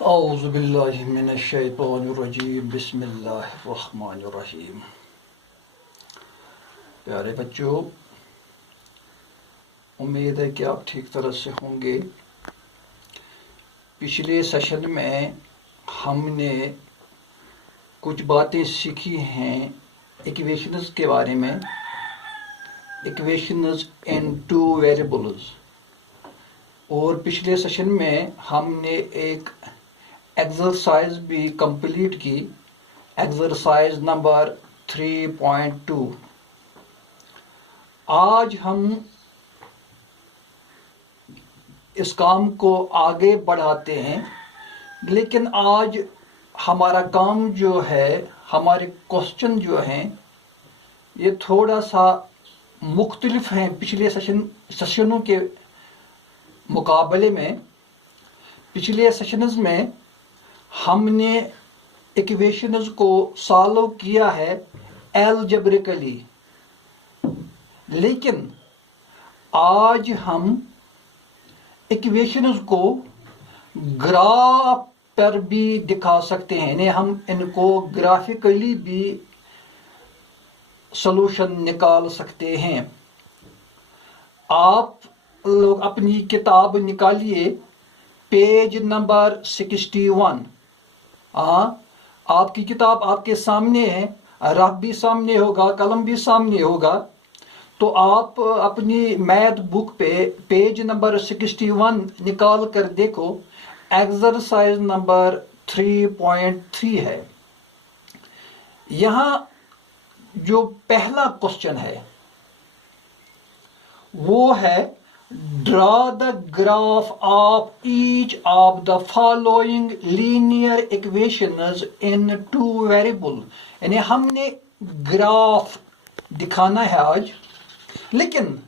औज़ुबिल्लाहि मिनश्शैतानिर्रजीम बिस्मिल्लाहिर्रहमानिर्रहीम। प्यारे बच्चों, उम्मीद है कि आप ठीक तरह से होंगे। पिछले सेशन में हमने कुछ बातें सीखी हैं इक्वेशंस के बारे में, इक्वेशंस इन टू वेरिएबल्स। और पिछले सेशन में हमने एक एक्सरसाइज भी कंप्लीट की, एक्सरसाइज नंबर 3.2। आज हम इस काम को आगे बढ़ाते हैं, लेकिन आज हमारा काम जो है, हमारे क्वेश्चन जो हैं, ये थोड़ा सा मुख्तलिफ हैं पिछले सेशनों के मुकाबले में। पिछले सेशंस में हमने इक्वेशंस को सॉल्व किया है अलजेब्रिकली, लेकिन आज हम इक्वेशंस को ग्राफ पर भी दिखा सकते हैं, यानी हम इनको ग्राफिकली भी सॉल्यूशन निकाल सकते हैं। आप लोग अपनी किताब निकालिए, पेज नंबर 61। आपकी किताब आपके सामने है, रफ भी सामने होगा, कलम भी सामने होगा। तो आप अपनी मैथ बुक पे पेज नंबर 61 निकाल कर देखो, एक्सरसाइज नंबर 3.3 है। यहाँ जो पहला क्वेश्चन है वो है, draw the graph of each of the following linear equations in two variable. यानी हमने ग्राफ दिखाना है आज, लेकिन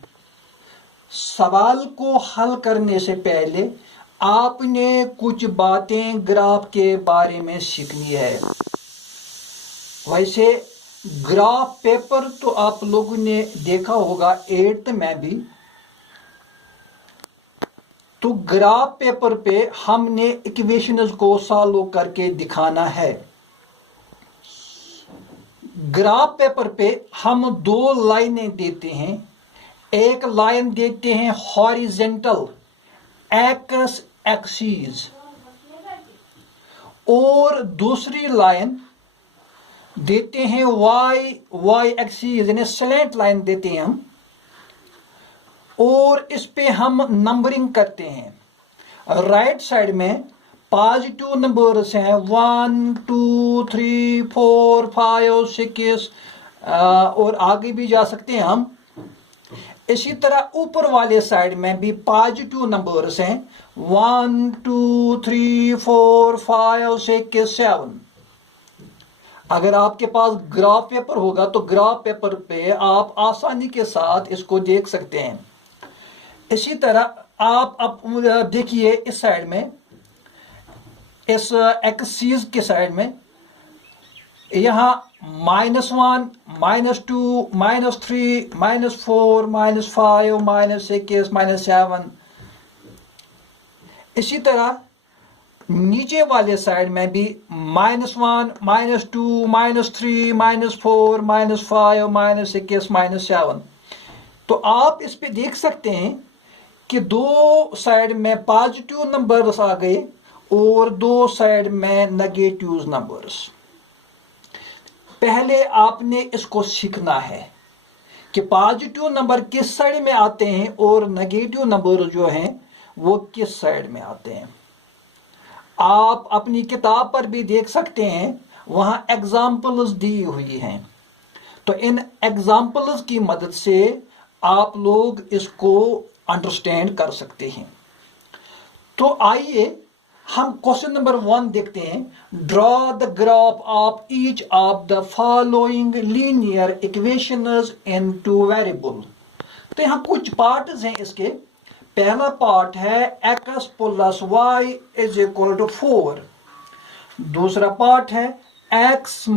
सवाल को हल करने से पहले आपने कुछ बातें ग्राफ के बारे में सीखनी है। वैसे ग्राफ पेपर तो आप लोगों ने देखा होगा 8th में भी। तो ग्राफ पेपर पे हमने इक्वेशंस को सॉल्व करके दिखाना है। ग्राफ पेपर पे हम दो लाइनें देते हैं। एक लाइन देते हैं हॉरिजेंटल एक्स एक्सिस, और दूसरी लाइन देते हैं वाई एक्सिस, यानी स्लैंट लाइन देते हैं हम, और इस पे हम नंबरिंग करते हैं। राइट साइड में पॉजिटिव नंबर्स हैं 1 2 3 4 5 6, और आगे भी जा सकते हैं हम। इसी तरह ऊपर वाले साइड में भी पॉजिटिव नंबर्स हैं 1 2 3 4 5 6 7। अगर आपके पास ग्राफ पेपर होगा तो ग्राफ पेपर पे आप आसानी के साथ इसको देख सकते हैं। इसी तरह आप देखिए इस साइड में, इस एक्सिस के साइड में, यहाँ -1 -2 -3 -4 -5 -6 -7। इसी तरह नीचे वाले साइड में भी -1 -2 -3 -4 -5 -6 -7। तो आप इस पे देख सकते हैं कि दो साइड में पॉजिटिव नंबर्स आ गए और दो साइड में नेगेटिव नंबर्स। पहले आपने इसको सीखना है कि पॉजिटिव नंबर किस साइड में आते हैं और नेगेटिव नंबर जो हैं वो किस साइड में आते हैं। आप अपनी किताब पर भी देख सकते हैं, वहां एग्जाम्पल्स दी हुई हैं। तो इन एग्जाम्पल्स की मदद से आप लोग इसको अंडरस्टैंड कर सकते हैं। तो आइए हम क्वेश्चन नंबर 1 देखते हैं। Draw the graph of each of the following linear equations in two variable. तो यहाँ कुछ पार्ट्स हैं इसके। पहला पार्ट है x + y = 4। दूसरा पार्ट है x - y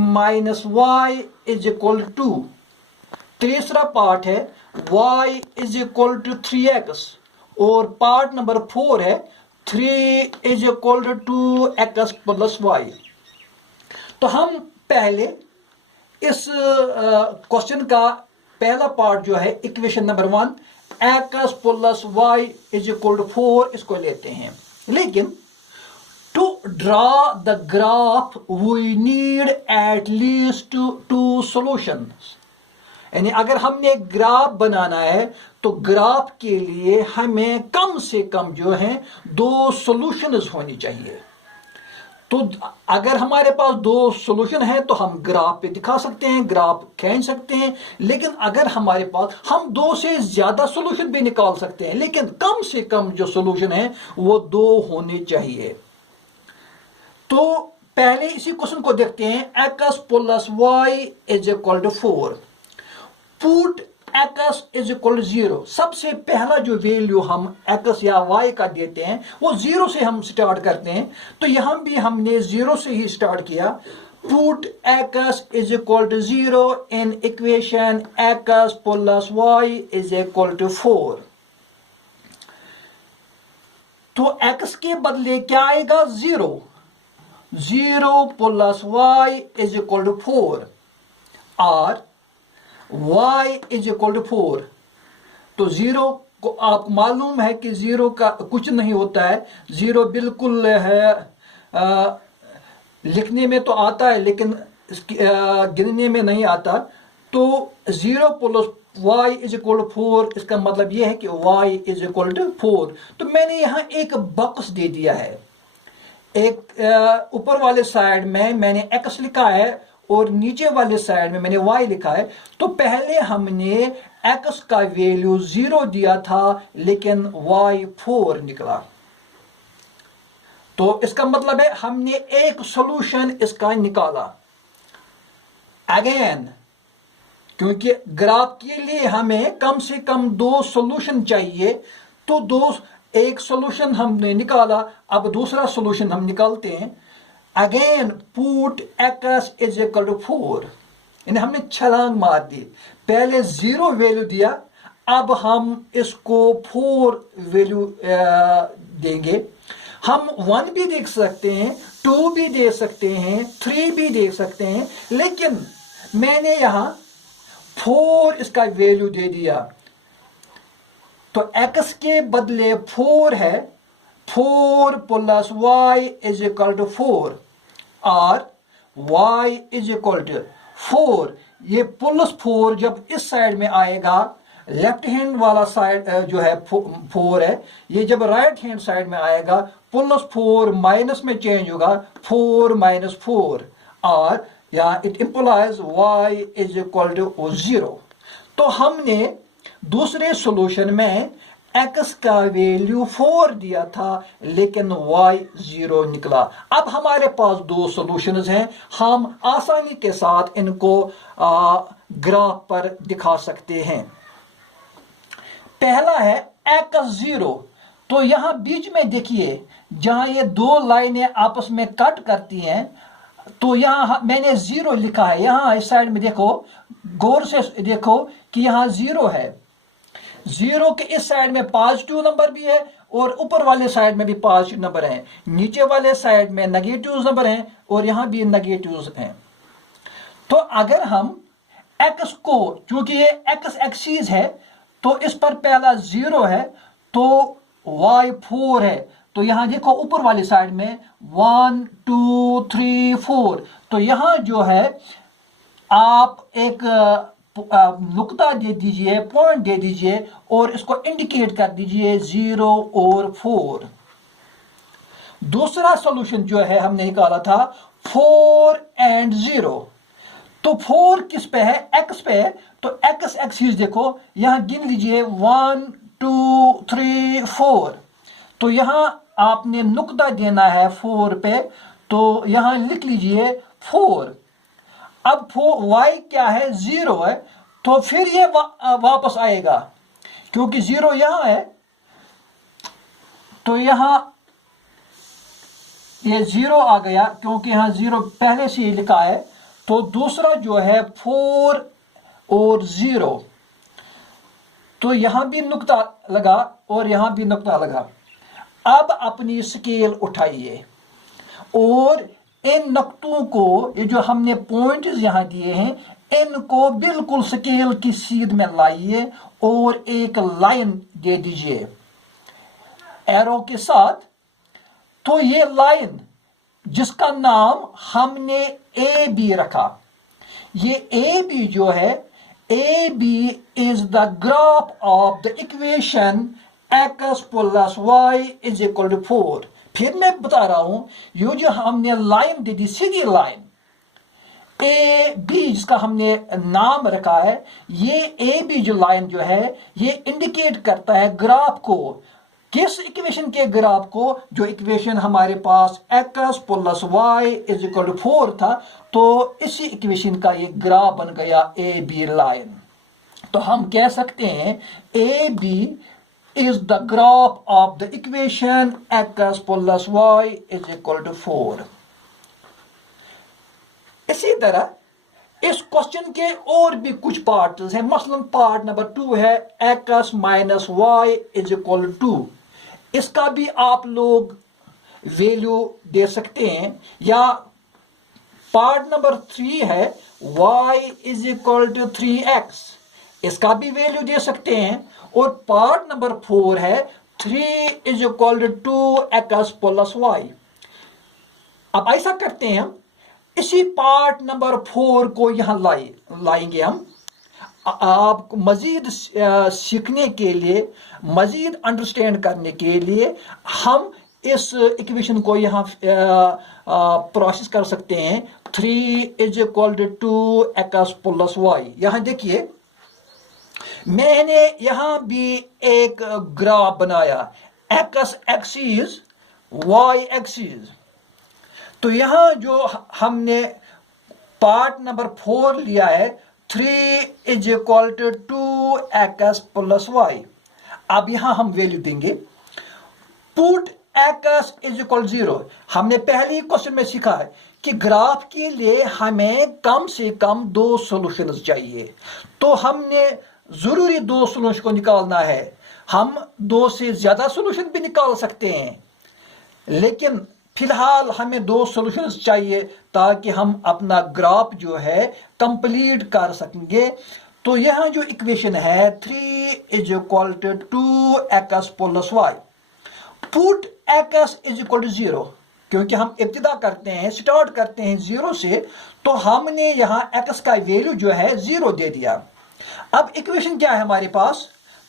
= 2। तीसरा पार्ट है y = 3x, और पार्ट नंबर 4 है 3 is equal to x plus y. तो हम पहले इस क्वेश्चन का पहला पार्ट जो है equation number 1 x plus y is equal to 4 इसको लेते हैं। लेकिन to draw the graph we need at least two solutions. यानी अगर हमने ग्राफ बनाना है तो ग्राफ के लिए हमें कम से कम जो है 2 सॉल्यूशंस होनी चाहिए। तो अगर हमारे पास 2 सॉल्यूशन है तो हम ग्राफ पे दिखा सकते हैं, ग्राफ खींच सकते हैं। लेकिन अगर हमारे पास हम 2 से ज्यादा सॉल्यूशन भी निकाल सकते हैं, लेकिन कम से कम जो सॉल्यूशन है वो 2 होने चाहिए। तो पहले इसी क्वेश्चन को देखते हैं। X plus y is equal to 4। Put x is equal to 0। सबसे पहला जो वैल्यू हम एक्स या वाई का देते हैं वो 0 से हम स्टार्ट करते हैं। तो यहां भी हमने 0 से ही स्टार्ट किया। Put x is equal to 0 in equation x plus y is equal to 4। तो एक्स के बदले क्या आएगा? 0 plus y is equal to 4 और y इज इक्वल टू 4। तो 0 को आप मालूम है कि 0 का कुछ नहीं होता है। 0 बिल्कुल है, लिखने में तो आता है लेकिन गिनने में नहीं आता। तो 0 plus y is equal to 4 इसका मतलब यह है कि y इज इक्वल टू 4। तो मैंने यहां एक बॉक्स दे दिया है। एक ऊपर वाले साइड में मैंने x लिखा है और नीचे वाले साइड में मैंने y लिखा है। तो पहले हमने x का वैल्यू 0 दिया था लेकिन y 4 निकला। तो इसका मतलब है हमने एक सॉल्यूशन इसका निकाला। अगेन क्योंकि ग्राफ के लिए हमें कम से कम 2 सॉल्यूशन चाहिए, तो एक सॉल्यूशन हमने निकाला। अब दूसरा सॉल्यूशन हम निकालते हैं। Again put x is equal to 4। यानी हमने छलांग मार दी। पहले 0 वैल्यू दिया, अब हम इसको 4 वैल्यू देंगे। हम 1 भी देख सकते हैं, 2 भी दे सकते हैं, 3 भी दे सकते हैं, लेकिन मैंने यहां 4 इसका वैल्यू दे दिया। तो x के बदले 4 है। 4 plus y is equal to 4 और y इज इक्वल टू 4। ये प्लस 4 जब इस साइड में आएगा, लेफ्ट हैंड वाला साइड जो है 4 है, ये जब राइट हैंड साइड में आएगा प्लस 4 माइनस में चेंज होगा 4 माइनस 4 और या it implies y is equal to 0। तो हमने दूसरे सॉल्यूशन में x का वैल्यू 4 दिया था लेकिन y 0 निकला। अब हमारे पास 2 सॉल्यूशंस हैं। हम आसानी के साथ इनको ग्राफ पर दिखा सकते हैं। पहला है x 0। तो यहां बीच में देखिए जहां ये 2 लाइनें आपस में कट करती हैं, तो यहां मैंने 0 लिखा है। यहां इस साइड में देखो, गौर से देखो कि यहां 0 है। 0 के इस साइड में पॉजिटिव नंबर भी है और ऊपर वाले साइड में भी पॉजिटिव नंबर है, नीचे वाले साइड में नेगेटिव नंबर हैं और यहां भी नेगेटिव हैं। तो अगर हम x को, चूंकि ये x एक्सिस है तो इस पर पहला 0 है तो y 4 है। तो यहां देखो ऊपर वाली साइड में 1 2 3 4। तो यहां जो है आप एक नुक्ता दे दीजिए, पॉइंट दे दीजिए और इसको इंडिकेट कर दीजिए 0 और 4। दूसरा सॉल्यूशन जो है हमने निकाला था 4 एंड 0। तो 4 किस पे है? x पे है। तो x एक्सिस देखो, यहां गिन लीजिए 1 2 3 4। तो यहां आपने नुक्ता देना है 4 पे, तो यहां लिख लीजिए 4। अब y क्या है? 0 है। तो फिर ये वापस आएगा क्योंकि 0 यहां है, तो यहां ये 0 आ गया क्योंकि यहां 0 पहले से ही लिखा है। तो दूसरा जो है 4 और 0, तो यहां भी नुक्ता लगा और यहां भी नुक्ता लगा। अब अपनी स्केल उठाइए और इन नक्तों को, ये जो हमने पॉइंट्स यहां दिए हैं, इनको बिल्कुल स्केल की सीध में लाइए और एक लाइन दे दीजिए एरो के साथ। तो ये लाइन जिसका नाम हमने ए बी रखा, ये ए बी जो है, A B is the graph of the equation x plus y is equal to 4। फिर मैं बता रहा हूं, ये जो हमने लाइन दे दी, सीधी लाइन ए बी जिसका हमने नाम रखा है, ये ए बी जो लाइन जो है, ये इंडिकेट करता है ग्राफ को। किस इक्वेशन के ग्राफ को? जो इक्वेशन हमारे पास x plus y is equal to 4 था, तो इसी इक्वेशन का ये ग्राफ बन गया ए बी लाइन। तो हम कह सकते हैं A B is the graph of the equation x plus y is equal to 4। इसी तरह इस क्वेश्चन के और भी कुछ पार्ट्स हैं। मसलन पार्ट नंबर 2 है x minus y is equal to, इसका भी आप लोग वैल्यू दे सकते हैं। या पार्ट नंबर 3 है y is equal to 3x, इसका भी वैल्यू दे सकते हैं। और पार्ट नंबर 4 है 3 is equal to 2x plus y. अब ऐसा करते हैं, इसी पार्ट नंबर 4 को यहां लाएंगे हम। आपको मजीद सीखने के लिए, मजीद अंडरस्टैंड करने के लिए हम इस इक्वेशन को यहां प्रोसेस कर सकते हैं। 3 is equal to 2x plus y. यहां देखिए, मैंने यहां भी एक ग्राफ बनाया, x एक्सिस y एक्सिस। तो यहां जो हमने पार्ट नंबर 4 लिया है, 3 is equal to 2x plus y. अब यहां हम वैल्यू देंगे, पुट x इज इक्वल 0। हमने पहले ही क्वेश्चन में सीखा है कि ग्राफ के लिए हमें कम से कम 2 सॉल्यूशंस चाहिए। तो हमने जरूरी 2 सॉल्यूशन को निकालना है। हम 2 से ज्यादा सॉल्यूशन भी निकाल सकते हैं, लेकिन फिलहाल हमें 2 सॉल्यूशंस चाहिए ताकि हम अपना ग्राफ जो है कंप्लीट कर सकेंगे। तो यहां जो इक्वेशन है 3 is equal to 2x plus y, put x is equal to 0, क्योंकि हम इब्तिदा करते हैं, स्टार्ट करते हैं 0 से, तो हमने यहां x का वैल्यू जो है 0 दे दिया। अब इक्वेशन क्या है हमारे पास?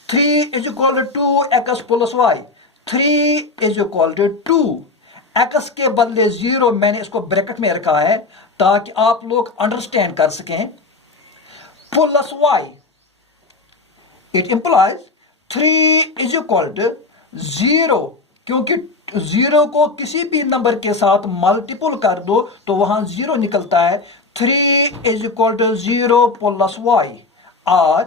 3 is equal to x plus y. 3 is equal to 2, x के बदले 0 मैंने इसको ब्रैकेट में रखा है ताकि आप लोग अंडरस्टैंड कर सकें, plus y. It implies 3 is equal to 0, क्योंकि 0 को किसी भी नंबर के साथ मल्टीपल कर दो तो वहां 0 निकलता है। 3 is equal to 0 plus y और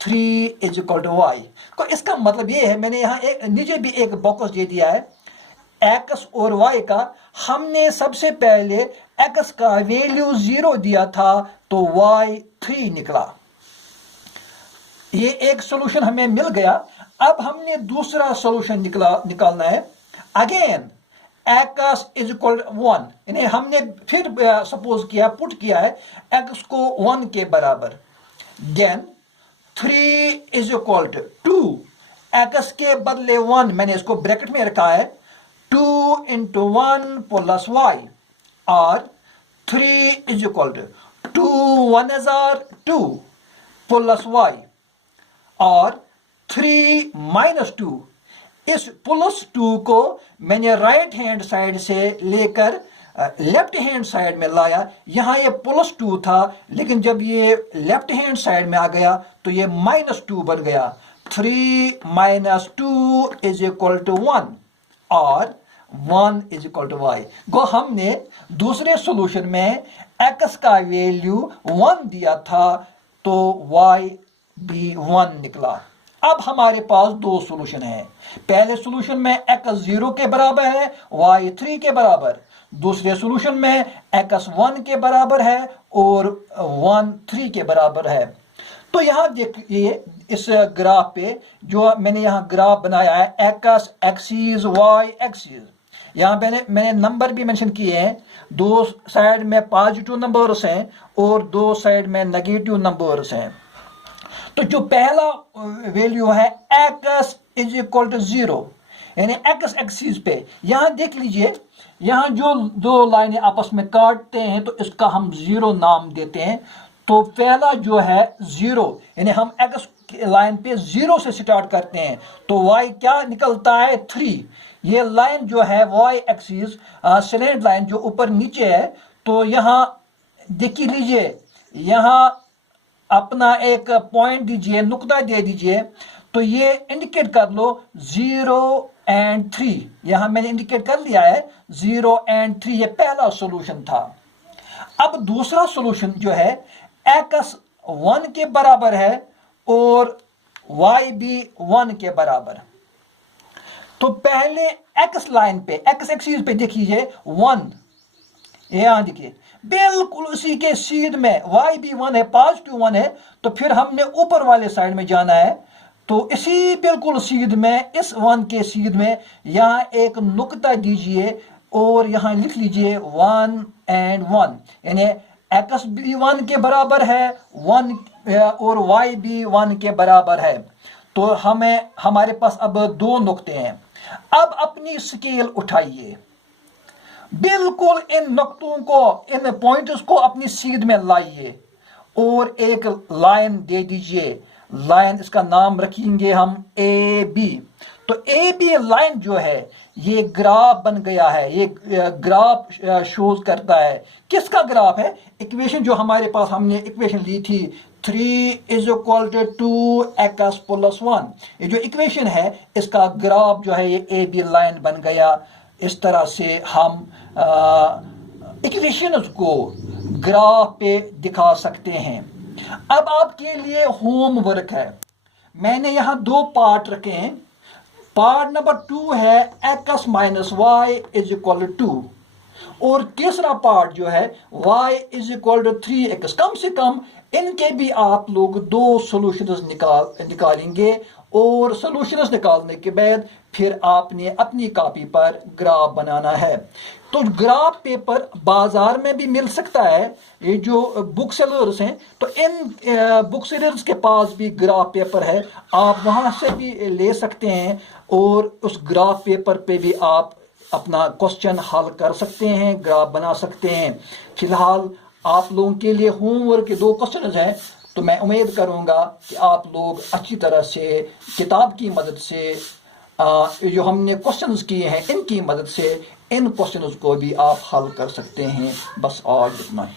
3 इज इक्वल टू वाई। तो इसका मतलब ये है, मैंने यहां नीचे भी एक बॉक्स दे दिया है x और y का। हमने सबसे पहले x का वैल्यू 0 दिया था तो y 3 निकला। ये एक सॉल्यूशन हमें मिल गया। अब हमने दूसरा सॉल्यूशन निकालना है। अगेन x इज इक्वल 1, यानी हमने फिर सपोज किया, पुट किया है x को 1 के बराबर। Again 3 is equal to 2, x के बदले 1 मैंने इसको ब्रैकेट में रखा है, 2 इंटू 1 प्लस वाई, और 3 इज इक्वल टू 2 1 हजार 2 प्लस वाई, और 3 माइनस 2। इस प्लस 2 को मैंने राइट हैंड साइड से लेकर लेफ्ट हैंड साइड में लाया। यहां ये प्लस 2 था, लेकिन जब ये लेफ्ट हैंड साइड में आ गया तो ये माइनस 2 बन गया। 3 माइनस 2 इज इक्वल टू 1 और 1 इज इक्वल टू वाई। गो हमने दूसरे सॉल्यूशन में x का वैल्यू 1 दिया था तो y भी 1 निकला। अब हमारे पास 2 सॉल्यूशन हैं। पहले सॉल्यूशन में x 0 के बराबर है, y 3 के बराबर। दूसरे सॉल्यूशन में x 1 के बराबर है और 1 3 के बराबर है। तो यहाँ देखिए इस ग्राफ पे जो मैंने यहाँ ग्राफ बनाया है, एक्स एक्सिस वाई एक्सिस, यहाँ मैंने नंबर भी मेंशन किए हैं। दो साइड में पॉजिटिव नंबर्स हैं और दो साइड में नेगेटिव नंबर्स हैं। तो जो पहला वैल्यू है एक्स इज इक्वल टू 0, यानी एक्स एक्सिस पे, यहाँ देख लीजिए, यहाँ जो दो लाइनें आपस में काटते हैं तो इसका हम 0 नाम देते हैं। तो पहला जो है 0, यानी हम एक्स लाइन पे 0 से स्टार्ट करते हैं, तो y क्या निकलता है 3। ये लाइन जो है y एक्सिस स्ट्रेट लाइन जो ऊपर नीचे है, तो यहाँ देखिए लीजिए, यहाँ अपना एक पॉइंट दीजिए, नुक्ता दे दीजिए, तो ये इंडिकेट कर लो 0 और 3। यहां मैंने इंडिकेट कर लिया है 0 और 3, ये पहला सॉल्यूशन था। अब दूसरा सॉल्यूशन जो है x 1 के बराबर है और y भी 1 के बराबर। तो पहले x लाइन पे, x एक्सिस पे देखिए 1, यहां देखिए बिल्कुल उसी के सीध में y भी 1 है, पॉजिटिव 1 है, तो फिर हमने ऊपर वाले साइड में जाना है। तो इसी बिल्कुल सीध में, इस 1 के सीध में यहाँ एक नुक्ता दीजिए और यहाँ लिख लीजिए 1 और 1, यानी x भी 1 के बराबर है 1 और y भी 1 के बराबर है। तो हमारे पास अब दो नुक्ते हैं। अब अपनी स्केल उठाइए, बिल्कुल इन नुक्तों को, इन पॉइंट्स को अपनी सीध में लाइए और एक लाइन दे दीजिए। लाइन, इसका नाम रखेंगे हम ए बी। तो ए बी लाइन जो है ये ग्राफ बन गया है, ये ग्राफ शोज करता है। किसका ग्राफ है? इक्वेशन जो हमारे पास, हमने इक्वेशन ली थी 3 is equal to 2x plus 1, ये जो इक्वेशन है इसका ग्राफ जो है ये ए बी लाइन बन गया। इस तरह से हम इक्वेशंस को ग्राफ पे दिखा सकते हैं। अब आपके लिए होमवर्क है, मैंने यहां दो पार्ट रखे हैं। पार्ट नंबर 2 है x minus y is equal to 2, और तीसरा पार्ट जो है y is equal to 3x। कम से कम इनके भी आप लोग दो सॉल्यूशंस निकालेंगे, और सॉल्यूशंस निकालने के बाद फिर आपने अपनी कॉपी पर ग्राफ बनाना है। तो ग्राफ पेपर बाजार में भी मिल सकता है, ये जो बुक सेलर्स हैं, तो इन बुक सेलर्स के पास भी ग्राफ पेपर है, आप वहां से भी ले सकते हैं और उस ग्राफ पेपर पे भी आप अपना क्वेश्चन हल कर सकते हैं, ग्राफ बना सकते हैं। फिलहाल आप लोगों के लिए होमवर्क के दो क्वेश्चन हैं, तो मैं उम्मीद करूंगा कि आप लोग अच्छी तरह से किताब की मदद से जो हमने क्वेश्चंस किए हैं इनकी मदद से इन क्वेश्चंस को भी आप हल कर सकते हैं। बस आज इतना ही।